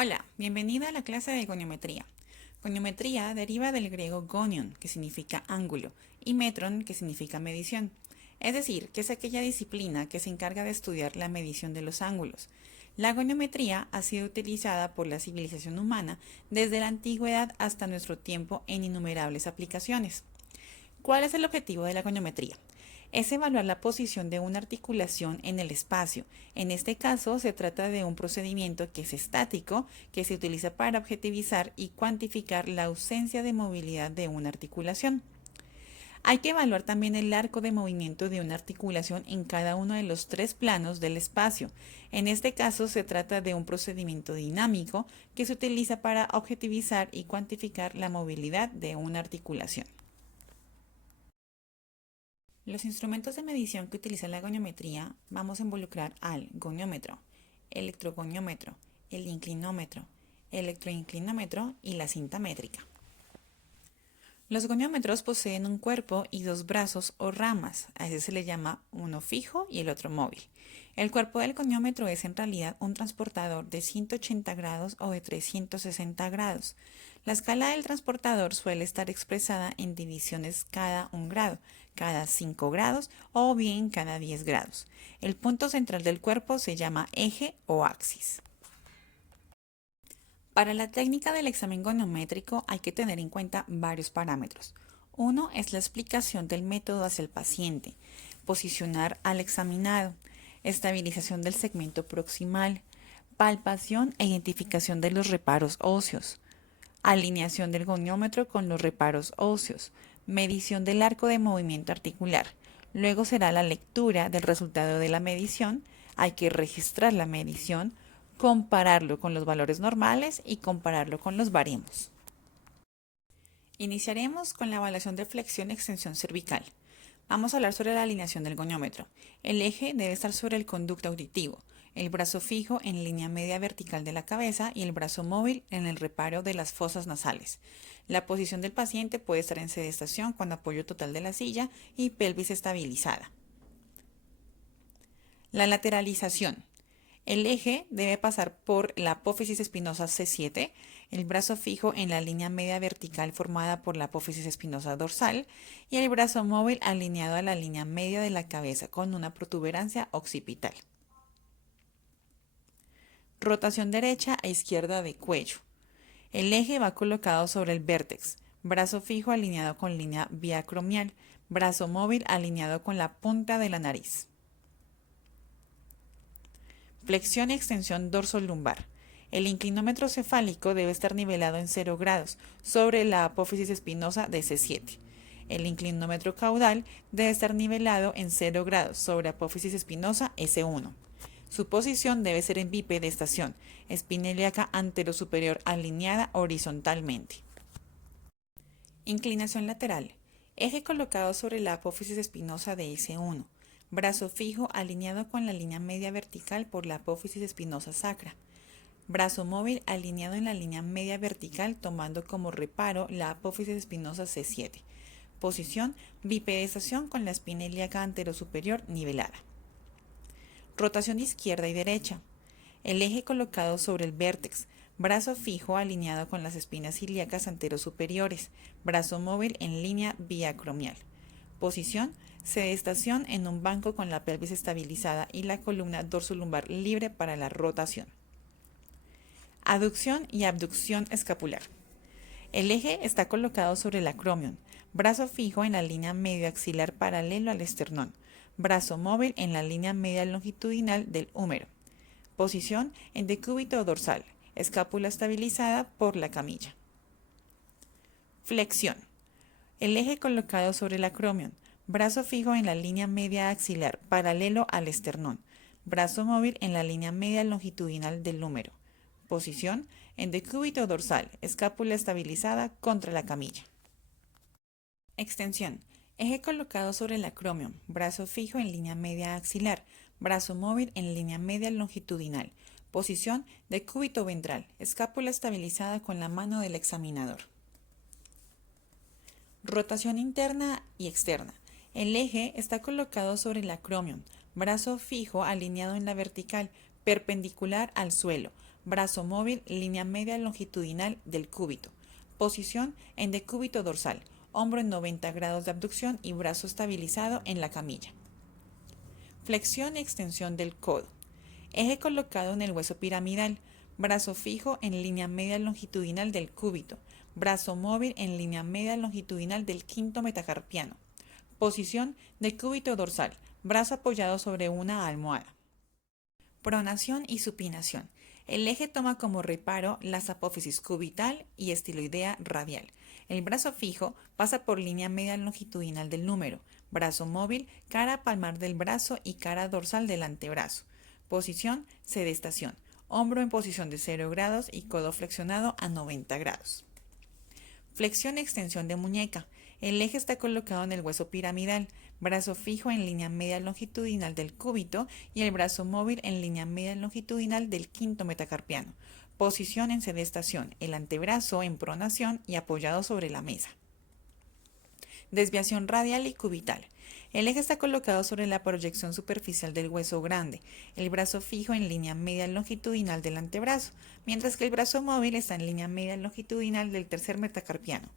Hola, bienvenida a la clase de goniometría. Goniometría deriva del griego gonion, que significa ángulo, y metron, que significa medición. Es decir, que es aquella disciplina que se encarga de estudiar la medición de los ángulos. La goniometría ha sido utilizada por la civilización humana desde la antigüedad hasta nuestro tiempo en innumerables aplicaciones. ¿Cuál es el objetivo de la goniometría? Es evaluar la posición de una articulación en el espacio. En este caso, se trata de un procedimiento que es estático, que se utiliza para objetivizar y cuantificar la ausencia de movilidad de una articulación. Hay que evaluar también el arco de movimiento de una articulación en cada uno de los tres planos del espacio. En este caso, se trata de un procedimiento dinámico que se utiliza para objetivizar y cuantificar la movilidad de una articulación. Los instrumentos de medición que utiliza la goniometría vamos a involucrar al goniómetro, electrogoniómetro, el inclinómetro, electroinclinómetro y la cinta métrica. Los goniómetros poseen un cuerpo y dos brazos o ramas, a ese se le llama uno fijo y el otro móvil. El cuerpo del goniómetro es en realidad un transportador de 180 grados o de 360 grados. La escala del transportador suele estar expresada en divisiones cada 1 grado, cada 5 grados o bien cada 10 grados. El punto central del cuerpo se llama eje o axis. Para la técnica del examen goniométrico hay que tener en cuenta varios parámetros. Uno es la explicación del método hacia el paciente, posicionar al examinado, estabilización del segmento proximal, palpación e identificación de los reparos óseos, alineación del goniómetro con los reparos óseos, medición del arco de movimiento articular. Luego será la lectura del resultado de la medición, hay que registrar la medición, compararlo con los valores normales y compararlo con los baremos. Iniciaremos con la evaluación de flexión-extensión cervical. Vamos a hablar sobre la alineación del goniómetro. El eje debe estar sobre el conducto auditivo, el brazo fijo en línea media vertical de la cabeza y el brazo móvil en el reparo de las fosas nasales. La posición del paciente puede estar en sedestación con apoyo total de la silla y pelvis estabilizada. La lateralización. El eje debe pasar por la apófisis espinosa C7, el brazo fijo en la línea media vertical formada por la apófisis espinosa dorsal y el brazo móvil alineado a la línea media de la cabeza con una protuberancia occipital. Rotación derecha a izquierda de cuello. El eje va colocado sobre el vértex, brazo fijo alineado con línea biacromial, brazo móvil alineado con la punta de la nariz. Flexión y extensión dorso-lumbar. El inclinómetro cefálico debe estar nivelado en 0 grados sobre la apófisis espinosa de C7. El inclinómetro caudal debe estar nivelado en 0 grados sobre apófisis espinosa S1. Su posición debe ser en bipedestación, espina ilíaca anterosuperior alineada horizontalmente. Inclinación lateral. Eje colocado sobre la apófisis espinosa de S1. Brazo fijo alineado con la línea media vertical por la apófisis espinosa sacra. Brazo móvil alineado en la línea media vertical tomando como reparo la apófisis espinosa C7. Posición bipedestación con la espina ilíaca anterosuperior nivelada. Rotación izquierda y derecha. El eje colocado sobre el vértex. Brazo fijo alineado con las espinas ilíacas anterosuperiores. Brazo móvil en línea biacromial. Posición sedestación en un banco con la pelvis estabilizada y la columna dorsolumbar libre para la rotación. Aducción y abducción escapular. El eje está colocado sobre el acromion, brazo fijo en la línea medio axilar paralelo al esternón, brazo móvil en la línea media longitudinal del húmero. Posición en decúbito dorsal, escápula estabilizada por la camilla. Flexión. El eje colocado sobre el acromion, brazo fijo en la línea media axilar paralelo al esternón, brazo móvil en la línea media longitudinal del húmero. Posición en decúbito dorsal, escápula estabilizada contra la camilla. Extensión. Eje colocado sobre el acromion, brazo fijo en línea media axilar, brazo móvil en línea media longitudinal. Posición decúbito ventral, escápula estabilizada con la mano del examinador. Rotación interna y externa. El eje está colocado sobre el acromion, brazo fijo alineado en la vertical, perpendicular al suelo, brazo móvil, línea media longitudinal del cúbito. Posición en decúbito dorsal, hombro en 90 grados de abducción y brazo estabilizado en la camilla. Flexión y extensión del codo. Eje colocado en el hueso piramidal, brazo fijo en línea media longitudinal del cúbito, brazo móvil en línea media longitudinal del quinto metacarpiano. Posición de cúbito dorsal, brazo apoyado sobre una almohada. Pronación y supinación. El eje toma como reparo las apófisis cubital y estiloidea radial. El brazo fijo pasa por línea media longitudinal del número, brazo móvil, cara palmar del brazo y cara dorsal del antebrazo. Posición sedestación, hombro en posición de 0 grados y codo flexionado a 90 grados. Flexión y extensión de muñeca. El eje está colocado en el hueso piramidal, brazo fijo en línea media longitudinal del cúbito y el brazo móvil en línea media longitudinal del quinto metacarpiano. Posición en sedestación, el antebrazo en pronación y apoyado sobre la mesa. Desviación radial y cubital. El eje está colocado sobre la proyección superficial del hueso grande, el brazo fijo en línea media longitudinal del antebrazo, mientras que el brazo móvil está en línea media longitudinal del tercer metacarpiano.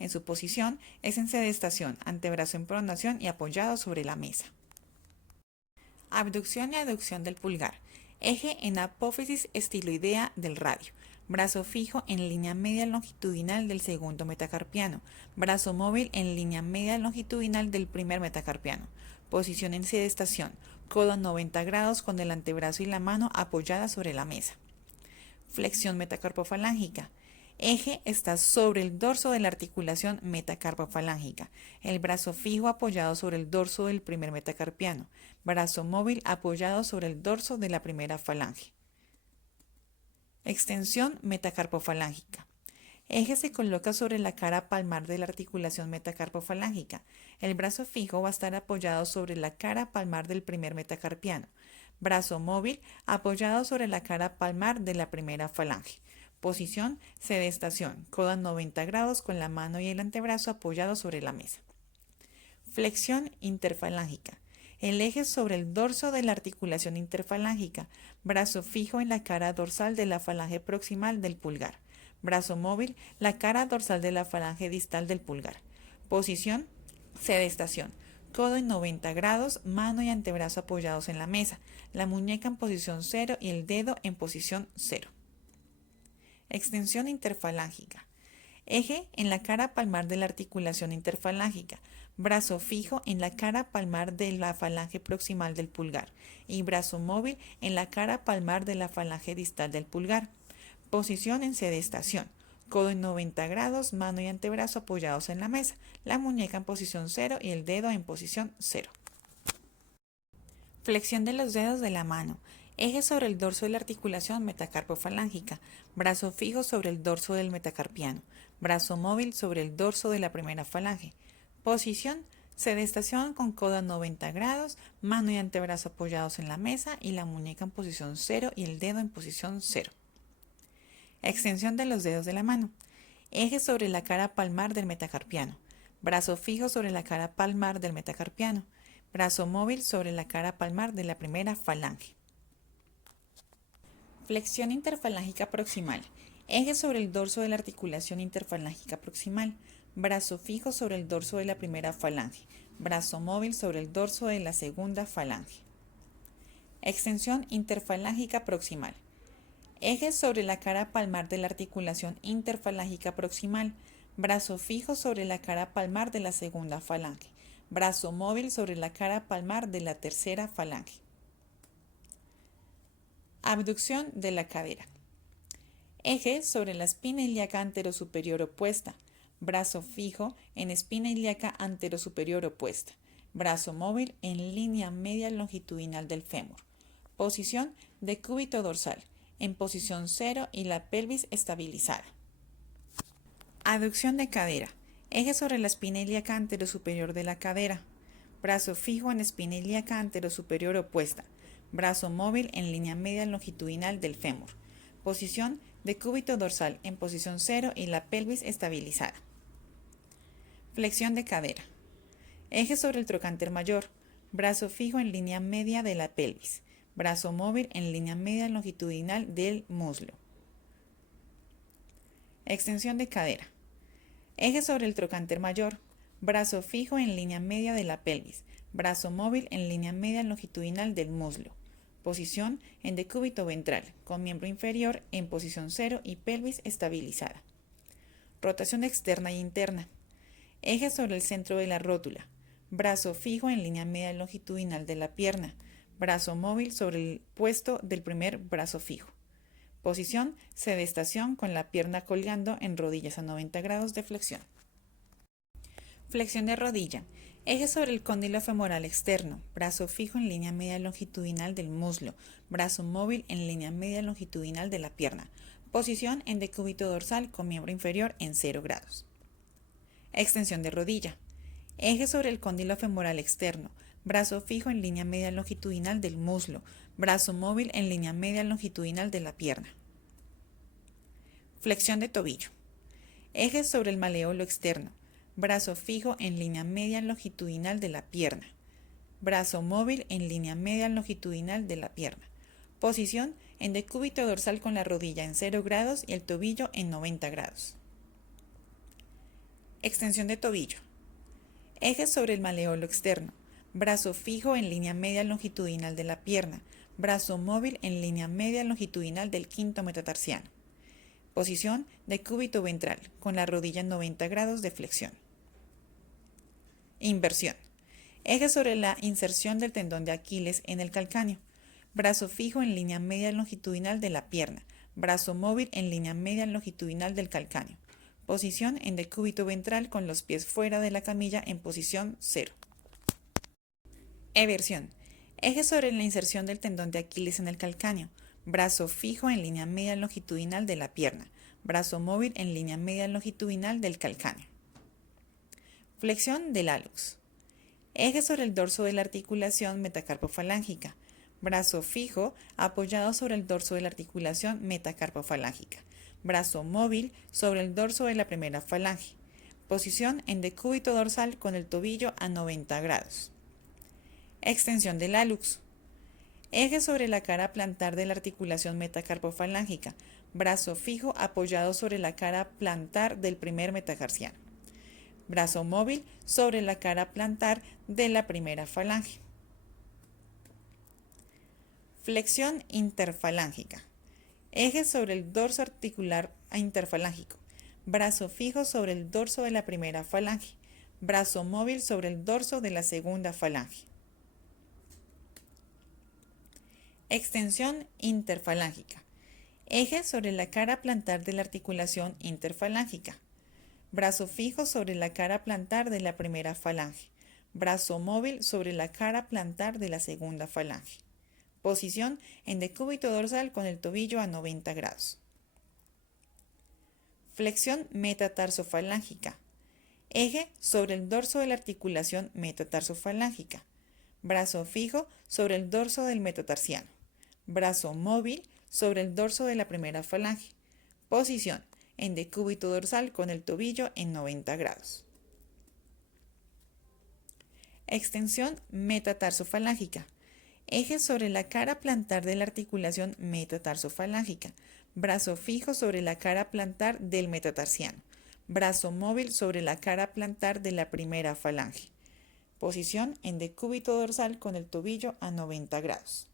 En su posición es en sedestación, antebrazo en pronación y apoyado sobre la mesa. Abducción y aducción del pulgar. Eje en apófisis estiloidea del radio. Brazo fijo en línea media longitudinal del segundo metacarpiano. Brazo móvil en línea media longitudinal del primer metacarpiano. Posición en sedestación. Codo a 90 grados con el antebrazo y la mano apoyada sobre la mesa. Flexión metacarpofalángica. Eje está sobre el dorso de la articulación metacarpofalángica. El brazo fijo apoyado sobre el dorso del primer metacarpiano. Brazo móvil apoyado sobre el dorso de la primera falange. Extensión metacarpofalángica. Eje se coloca sobre la cara palmar de la articulación metacarpofalángica. El brazo fijo va a estar apoyado sobre la cara palmar del primer metacarpiano. Brazo móvil apoyado sobre la cara palmar de la primera falange. Posición sedestación, codo a 90 grados con la mano y el antebrazo apoyados sobre la mesa. Flexión interfalángica. El eje sobre el dorso de la articulación interfalángica, brazo fijo en la cara dorsal de la falange proximal del pulgar, brazo móvil, la cara dorsal de la falange distal del pulgar. Posición sedestación, codo en 90 grados, mano y antebrazo apoyados en la mesa, la muñeca en posición 0 y el dedo en posición 0. Extensión interfalángica. Eje en la cara palmar de la articulación interfalángica, brazo fijo en la cara palmar de la falange proximal del pulgar y brazo móvil en la cara palmar de la falange distal del pulgar. Posición en sedestación, codo en 90 grados, mano y antebrazo apoyados en la mesa, la muñeca en posición 0 y el dedo en posición 0. Flexión de los dedos de la mano. Eje sobre el dorso de la articulación metacarpofalángica, brazo fijo sobre el dorso del metacarpiano, brazo móvil sobre el dorso de la primera falange. Posición sedestación con codo a 90 grados, mano y antebrazo apoyados en la mesa y la muñeca en posición 0 y el dedo en posición 0. Extensión de los dedos de la mano. Eje sobre la cara palmar del metacarpiano, brazo fijo sobre la cara palmar del metacarpiano, brazo móvil sobre la cara palmar de la primera falange. Flexión interfalángica proximal. Eje sobre el dorso de la articulación interfalángica proximal. Brazo fijo sobre el dorso de la primera falange. Brazo móvil sobre el dorso de la segunda falange. Extensión interfalángica proximal. Eje sobre la cara palmar de la articulación interfalángica proximal. Brazo fijo sobre la cara palmar de la segunda falange. Brazo móvil sobre la cara palmar de la tercera falange. Abducción de la cadera. Eje sobre la espina ilíaca anterosuperior opuesta. Brazo fijo en espina ilíaca anterosuperior opuesta. Brazo móvil en línea media longitudinal del fémur. Posición de cúbito dorsal, en posición 0 y la pelvis estabilizada. Aducción de cadera. Eje sobre la espina ilíaca anterosuperior de la cadera. Brazo fijo en espina ilíaca anterosuperior opuesta. Brazo móvil en línea media longitudinal del fémur. Posición de cúbito dorsal en posición 0 y la pelvis estabilizada. Flexión de cadera. Eje sobre el trocánter mayor. Brazo fijo en línea media de la pelvis. Brazo móvil en línea media longitudinal del muslo. Extensión de cadera. Eje sobre el trocánter mayor. Brazo fijo en línea media de la pelvis. Brazo móvil en línea media longitudinal del muslo. Posición en decúbito ventral, con miembro inferior en posición 0 y pelvis estabilizada. Rotación externa e interna. Eje sobre el centro de la rótula. Brazo fijo en línea media longitudinal de la pierna. Brazo móvil sobre el puesto del primer brazo fijo. Posición sedestación con la pierna colgando en rodillas a 90 grados de flexión. Flexión de rodilla. Eje sobre el cóndilo femoral externo. Brazo fijo en línea media longitudinal del muslo. Brazo móvil en línea media longitudinal de la pierna. Posición en decúbito dorsal con miembro inferior en 0 grados. Extensión de rodilla. Eje sobre el cóndilo femoral externo. Brazo fijo en línea media longitudinal del muslo. Brazo móvil en línea media longitudinal de la pierna. Flexión de tobillo. Eje sobre el maleolo externo. Brazo fijo en línea media longitudinal de la pierna. Brazo móvil en línea media longitudinal de la pierna. Posición en decúbito dorsal con la rodilla en 0 grados y el tobillo en 90 grados. Extensión de tobillo. Eje sobre el maleolo externo. Brazo fijo en línea media longitudinal de la pierna. Brazo móvil en línea media longitudinal del quinto metatarsiano. Posición decúbito ventral, con la rodilla en 90 grados de flexión. Inversión. Eje sobre la inserción del tendón de Aquiles en el calcáneo. Brazo fijo en línea media longitudinal de la pierna. Brazo móvil en línea media longitudinal del calcáneo. Posición en decúbito ventral con los pies fuera de la camilla en posición 0. Eversión. Eje sobre la inserción del tendón de Aquiles en el calcáneo. Brazo fijo en línea media longitudinal de la pierna. Brazo móvil en línea media longitudinal del calcáneo. Flexión del hallux. Eje sobre el dorso de la articulación metacarpofalángica. Brazo fijo apoyado sobre el dorso de la articulación metacarpofalángica. Brazo móvil sobre el dorso de la primera falange. Posición en decúbito dorsal con el tobillo a 90 grados. Extensión del hallux. Eje sobre la cara plantar de la articulación metacarpofalángica. Brazo fijo apoyado sobre la cara plantar del primer metacarsiano. Brazo móvil sobre la cara plantar de la primera falange. Flexión interfalángica. Eje sobre el dorso articular interfalángico. Brazo fijo sobre el dorso de la primera falange. Brazo móvil sobre el dorso de la segunda falange. Extensión interfalángica. Eje sobre la cara plantar de la articulación interfalángica. Brazo fijo sobre la cara plantar de la primera falange. Brazo móvil sobre la cara plantar de la segunda falange. Posición en decúbito dorsal con el tobillo a 90 grados. Flexión metatarsofalángica. Eje sobre el dorso de la articulación metatarsofalángica. Brazo fijo sobre el dorso del metatarsiano. Brazo móvil sobre el dorso de la primera falange. Posición en decúbito dorsal con el tobillo en 90 grados. Extensión metatarsofalángica. Eje sobre la cara plantar de la articulación metatarsofalángica. Brazo fijo sobre la cara plantar del metatarsiano. Brazo móvil sobre la cara plantar de la primera falange. Posición en decúbito dorsal con el tobillo a 90 grados.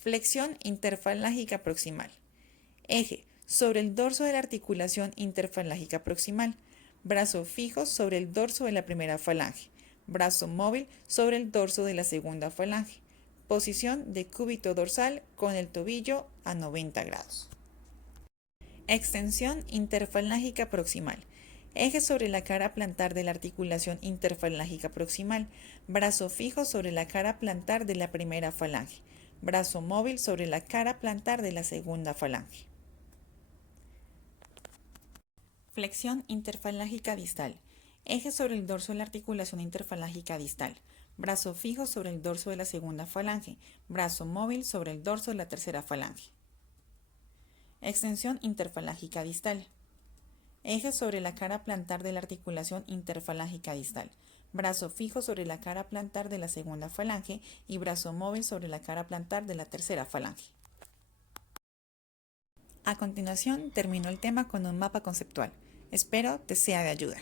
Flexión interfalángica proximal. Eje sobre el dorso de la articulación interfalángica proximal. Brazo fijo sobre el dorso de la primera falange. Brazo móvil sobre el dorso de la segunda falange. Posición decúbito dorsal con el tobillo a 90 grados. Extensión interfalángica proximal. Eje sobre la cara plantar de la articulación interfalángica proximal. Brazo fijo sobre la cara plantar de la primera falange. Brazo móvil sobre la cara plantar de la segunda falange. Flexión interfalángica distal. Eje sobre el dorso de la articulación interfalángica distal. Brazo fijo sobre el dorso de la segunda falange. Brazo móvil sobre el dorso de la tercera falange. Extensión interfalángica distal. Eje sobre la cara plantar de la articulación interfalángica distal. Brazo fijo sobre la cara plantar de la segunda falange y brazo móvil sobre la cara plantar de la tercera falange. A continuación, termino el tema con un mapa conceptual. Espero te sea de ayuda.